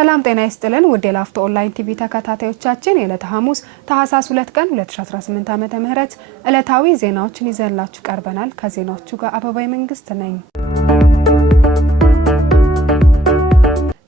ሰላም ጤና ይስጥልን ውድ የላፍቶ ኦንላይን ቲቪ ተከታታዮቻችን የዕለተ ሐሙስ ታህሳስ 2 ቀን 2018 ዓመተ ምህረት ዕለታዊ ዜናዎችን ይዘንላችሁ ቀርበናል። ከዜናዎቹ ጋር አበባይ መንግስት ነኝ።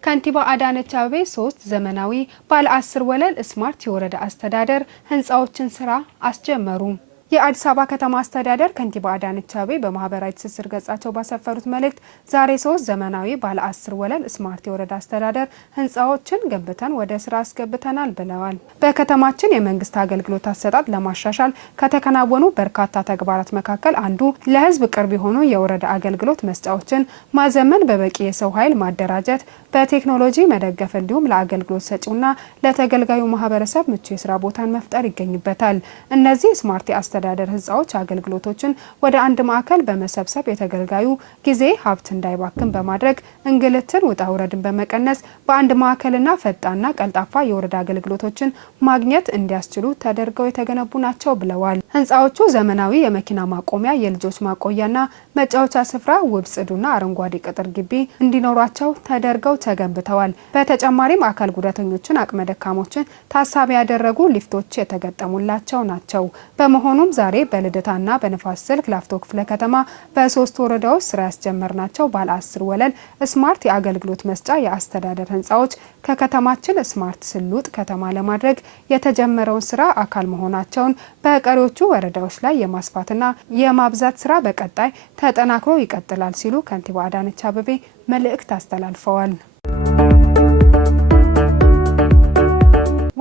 ከንቲባ አዳነች አቤቤ 3 ዘመናዊ ባለ 10 ወለል ስማርት የወረዳ አስተዳደር ህንጻዎችን ስራ አስጀመሩ። የአዲስ አበባ ከተማ አስተዳደር ከንቲባ አዳነች አቤቤ በማህበራዊ ትስስር ገጻቸው ባሰፈሩት መልእክት ዛሬ 3 ዘመናዊ ባለ 10 ወለል ስማርት የወረዳ አስተዳደር ህንጻዎችን ገንብተን ወደ ስራ አስገብተናል ብለዋል። በከተማችን የመንግስት አገልግሎት አሰጣጥ ለማሻሻል ከተከናወኑ በርካታ ተግባራት መካከል አንዱ ለህዝብ ቅርብ የሆኑ የወረዳ አገልግሎት መስጫዎችን ማዘመን፣ በበቂ የሰው ኃይል ማደራጀት፣ በቴክኖሎጂ መደገፍ እንዲሁም ለአገልግሎት ሰጪውና ለተገልጋዩ ማህበረሰብ ምቹ የስራ ቦታን መፍጠር ይገኝበታል። እነዚህ ስማርት አስተዳደር ህንጻዎች አገልግሎቶችን ወደ አንድ ማዕከል በመሰብሰብ የተገልጋዩ ጊዜ ሀብት እንዳይባክን በማድረግ እንግልትን ውጣ ውረድን በመቀነስ በአንድ ማዕከልና ፈጣንና ቀልጣፋ የወረዳ አገልግሎቶችን ማግኘት እንዲያስችሉ ተደርገው የተገነቡ ናቸው ብለዋል። ህንጻዎቹ ዘመናዊ የመኪና ማቆሚያ፣ የልጆች ማቆያና መጫወቻ ስፍራ፣ ውብ ጽዱና አረንጓዴ ቅጥር ግቢ እንዲኖራቸው ተደርገው ተገንብተዋል። በተጨማሪም አካል ጉዳተኞችን፣ አቅመ ደካሞችን ታሳቢ ያደረጉ ሊፍቶች የተገጠሙላቸው ናቸው። በመሆኑም ዛሬ በልደታና በንፋስ ስልክ ላፍቶ ክፍለ ከተማ በ3 ወረዳዎች ስራ ያስጀመርናቸው ባለ 10 ወለል ስማርት የአገልግሎት መስጫ የአስተዳደር ህንጻዎች ከከተማችን ስማርት ስሉጥ ከተማ ለማድረግ የተጀመረውን ስራ አካል መሆናቸውን በቀሪዎቹ ወረዳዎች ላይ የማስፋትና የማብዛት ስራ በቀጣይ ተጠናክሮ ይቀጥላል ሲሉ ከንቲባ አዳነች አቤቤ መልእክት አስተላልፈዋል።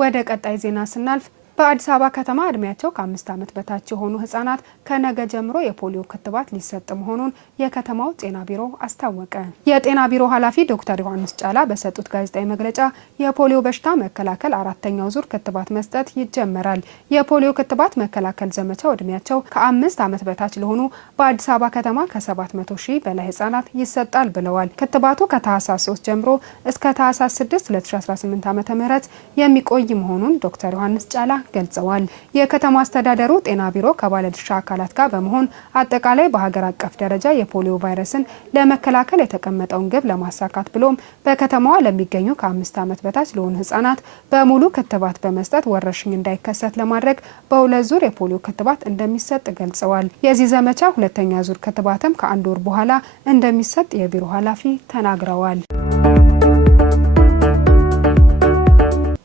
ወደ ቀጣይ ዜና ስናልፍ በአዲስ አበባ ከተማ እድሜያቸው ከ5 ዓመት በታች የሆኑ ህጻናት ከነገ ጀምሮ የፖሊዮ ክትባት ሊሰጥ መሆኑን የከተማው ጤና ቢሮ አስታወቀ። የጤና ቢሮ ኃላፊ ዶክተር ዮሐንስ ጫላ በሰጡት ጋዜጣዊ መግለጫ የፖሊዮ በሽታ መከላከል 4ኛው ዙር ክትባት መስጠት ይጀመራል። የፖሊዮ ክትባት መከላከል ዘመቻው እድሜያቸው ከ5 ዓመት በታች ለሆኑ በአዲስ አበባ ከተማ ከ700 ሺህ በላይ ህጻናት ይሰጣል ብለዋል። ክትባቱ ከታህሳስ 3 ጀምሮ እስከ ታህሳስ 6 2018 ዓ.ም የሚቆይ መሆኑን ዶክተር ዮሐንስ ጫላ ገልጸዋል። የከተማ አስተዳደሩ ጤና ቢሮ ከባለድርሻ አካላት ጋር በመሆን አጠቃላይ በሀገር አቀፍ ደረጃ የፖሊዮ ቫይረስን ለመከላከል የተቀመጠውን ግብ ለማሳካት ብሎም በከተማዋ ለሚገኙ ከ5 ዓመት በታች ለሆኑ ህጻናት በሙሉ ክትባት በመስጠት ወረርሽኝ እንዳይከሰት ለማድረግ በ2 ዙር የፖሊዮ ክትባት እንደሚሰጥ ገልጸዋል። የዚህ ዘመቻ 2ኛ ዙር ክትባትም ከ1 ወር በኋላ እንደሚሰጥ የቢሮ ኃላፊ ተናግረዋል።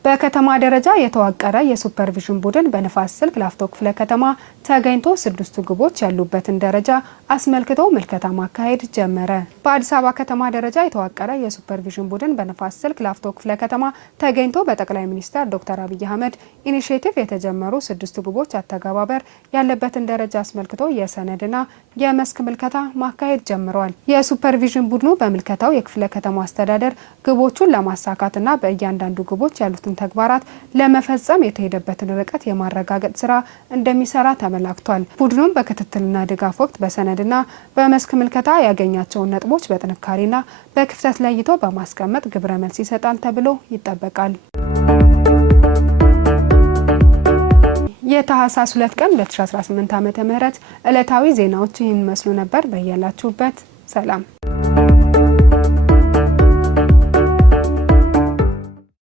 በከተማ ደረጃ የተዋቀረ የሱፐርቪዥን ቡድን በንፋስ ስልክ ላፍቶ ክፍለ ከተማ ተገኝቶ 6 ግቦች ያሉበትን ደረጃ አስመልክቶ ምልከታ ማካሄድ ጀመረ። በአዲስ አበባ ከተማ ደረጃ የተዋቀረ የሱፐርቪዥን ቡድን በንፋስ ስልክ ላፍቶ ክፍለ ከተማ ተገኝቶ በጠቅላይ ሚኒስትር ዶክተር አብይ አህመድ ኢኒሼቲቭ የተጀመሩ 6 ግቦች አተገባበር ያለበትን ደረጃ አስመልክቶ የሰነድና የመስክ ምልከታ ማካሄድ ጀምረዋል። የሱፐርቪዥን ቡድኑ በምልከታው የክፍለ ከተማ አስተዳደር ግቦቹን ለማሳካትና በእያንዳንዱ ግቦች ያሉትን ተግባራት ለመፈጸም የተሄደበትን ርቀት የማረጋገጥ ስራ እንደሚሰራ ተመላክቷል። ቡድኑም በክትትልና ድጋፍ ወቅት በሰነድና በመስክ ምልከታ ያገኛቸውን ነጥቦች በጥንካሬና በክፍተት ለይቶ በማስቀመጥ ግብረ መልስ ይሰጣል ተብሎ ይጠበቃል። የታህሳስ 2 ቀን 2018 ዓ.ም ዕለታዊ ዜናዎች ይህን መስሉ ነበር። በያላችሁበት ሰላም